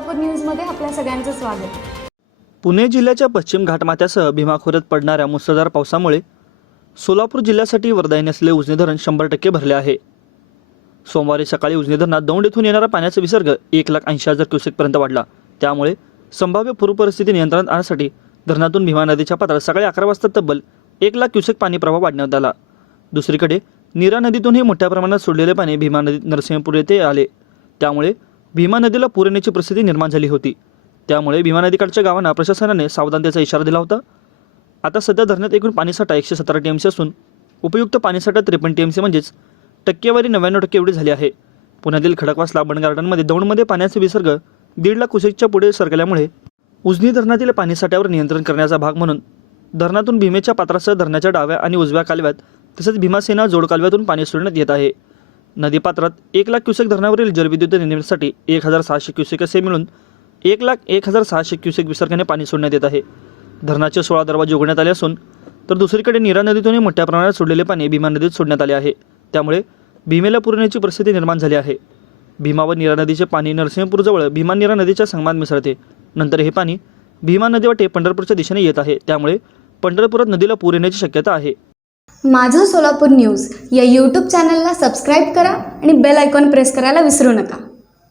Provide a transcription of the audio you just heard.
सोलापूर न्यूजमध्ये आपल्या सगळ्यांचं स्वागत। पुणे जिल्ह्याच्या पश्चिम घाटमाथ्यासह भीमा खोऱ्यात पडणाऱ्या मुसळधार पावसामुळे सोलापूर जिल्ह्यासाठी वरदायी असलेले उजनी धरण 100% भरले आहे। सोमवारी सकाळी उजनी धरणात दौंड येथून येणारा पाण्याचा विसर्ग 1,80,000 क्युसेकपर्यंत वाढला। त्यामुळे संभाव्य पूर परिस्थिती नियंत्रणात आणण्यासाठी धरणातून भीमा नदीच्या पात्रात सकाळी 11 वाजता तब्बल 1,00,000 क्युसेक पाणी प्रवाह वाढवण्यात आला। दुसरीकडे नीरा नदीतूनही मोठ्या प्रमाणात सोडलेले पाणी भीमा नदीत नरसिंहपूर येथे आले। त्यामुळे भीमा नदीला पूर येण्याची परिस्थिती निर्माण झाली होती। त्यामुळे भीमा नदीकाठच्या गावांना प्रशासनाने सावधानतेचा इशारा दिला होता। आता सध्या धरणात एकूण पाणीसाठा 117 टीएमसी असून उपयुक्त पाणीसाठा 53 टीएमसी म्हणजेच टक्केवारी 99% एवढी झाली आहे। पुण्यातील खडकवासला बंड गार्डनमध्ये दौंडमध्ये पाण्याचे विसर्ग 1,50,000 क्युसेकच्या पुढे सरकल्यामुळे उजनी धरणातील पाणीसाठ्यावर नियंत्रण करण्याचा भाग म्हणून धरणातून भीमेच्या पात्रासह धरणाच्या डाव्या आणि उजव्या कालव्यात तसेच भीमासेना जोड कालव्यातून पाणी सोडण्यात येत आहे। नदीपात्रात 1,00,000 क्युसेक धरणावरील जलविद्युत निर्मितीसाठी 1,600 क्युसेक असे मिळून 1,01,600 क्युसेक विसर्गाने पाणी सोडण्यात येत आहे। धरणाचे 16 दरवाजे उघडण्यात आले असून तर दुसरीकडे नीरा नदीतूनही मोठ्या प्रमाणात सोडलेले पाणी भीमा नदीत सोडण्यात आले आहे। त्यामुळे भीमेला पूर येण्याची परिस्थिती निर्माण झाली आहे। भीमा व नीरा नदीचे पाणी नरसिंहपूरजवळ भीमा नीरा नदीच्या संगमात मिसळते। नंतर हे पाणी भीमा नदीवाटे पंढरपूरच्या दिशेने येत आहे। त्यामुळे पंढरपुरात नदीला पूर येण्याची शक्यता आहे। माझं सोलापूर न्यूज या यूट्यूब चॅनलला सबस्क्राईब करा आणि बेल आयकॉन प्रेस करायला विसरू नका।